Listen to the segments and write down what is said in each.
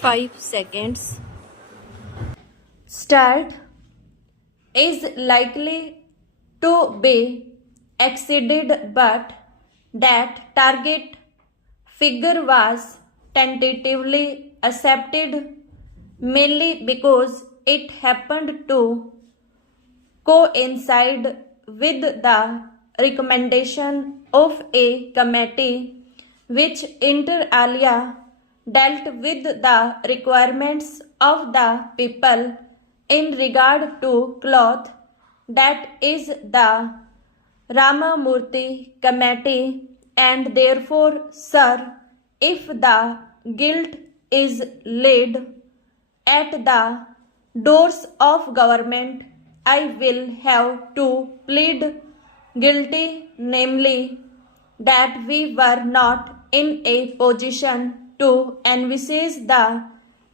5 seconds. Start is likely to be exceeded, but that target figure was tentatively accepted mainly because it happened to coincide with the recommendation of a committee which inter alia dealt with the requirements of the people in regard to cloth, that is the Ramamurthy committee, and therefore, sir, if the guilt is laid at the doors of government, I will have to plead guilty, namely that we were not in a position to envisage the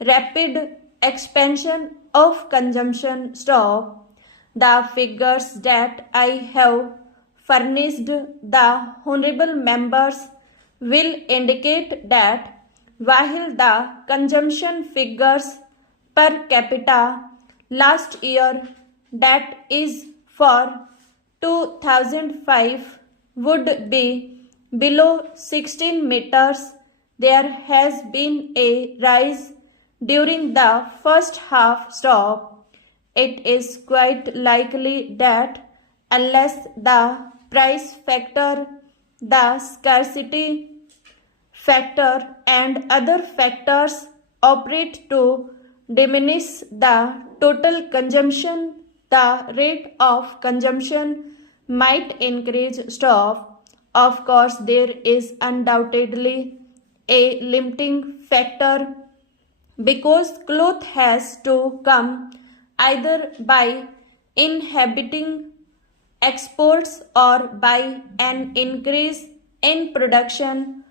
rapid expansion of consumption stock. The figures that I have furnished the honorable members will indicate that while the consumption figures per capita last year, that is for 2005, would be below 16 meters, there has been a rise during the first half stop. It is quite likely that unless the price factor, the scarcity factor, and other factors operate to diminish the total consumption, the rate of consumption might increase stop. Of course, there is undoubtedly a limiting factor because cloth has to come either by inhibiting exports or by an increase in production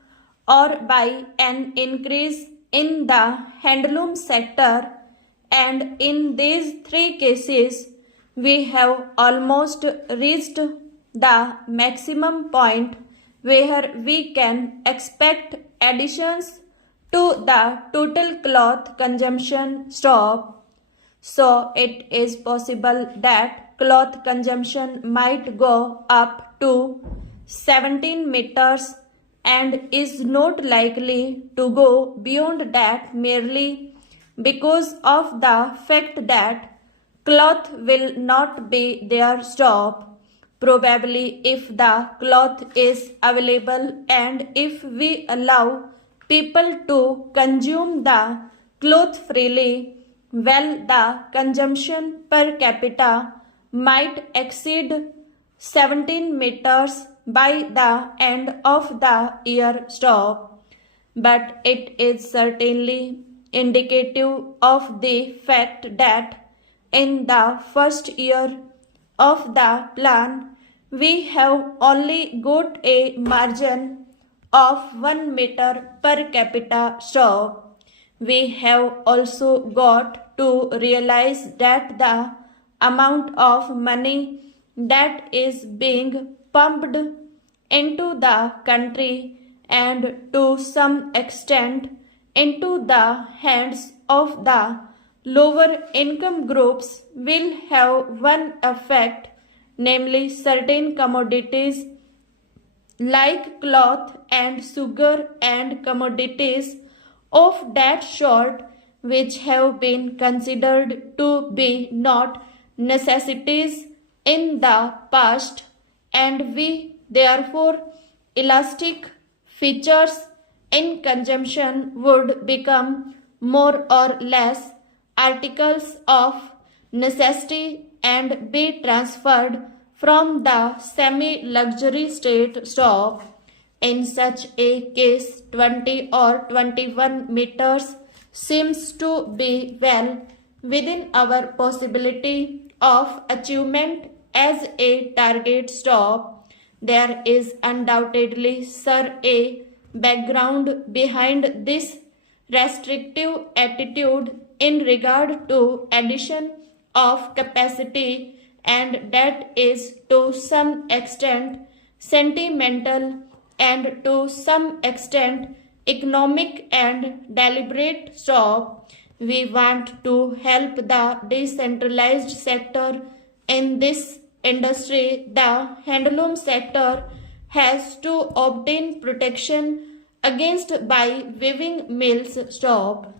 or by an increase in the handloom sector, and in these three cases we have almost reached the maximum point where we can expect additions to the total cloth consumption stock. So it is possible that cloth consumption might go up to 17 meters and is not likely to go beyond that merely because of the fact that cloth will not be their stop. Probably if the cloth is available and if we allow people to consume the cloth freely, well, the consumption per capita might exceed 17 meters by the end of the year stop, but it is certainly indicative of the fact that in the first year of the plan we have only got a margin of 1 meter per capita stop. We have also got to realize that the amount of money that is being pumped into the country and to some extent into the hands of the lower income groups will have one effect, namely certain commodities like cloth and sugar and commodities of that sort which have been considered to be not necessities in the past, and we therefore elastic features in consumption would become more or less articles of necessity and be transferred from the semi-luxury state stock. In such a case, 20 or 21 meters seems to be well within our possibility of achievement as a target stop. There is undoubtedly, sir, a background behind this restrictive attitude in regard to addition of capacity, and that is to some extent sentimental and to some extent economic and deliberate stop. We want to help the decentralized sector in this industry. The handloom sector has to obtain protection against by weaving mills stop.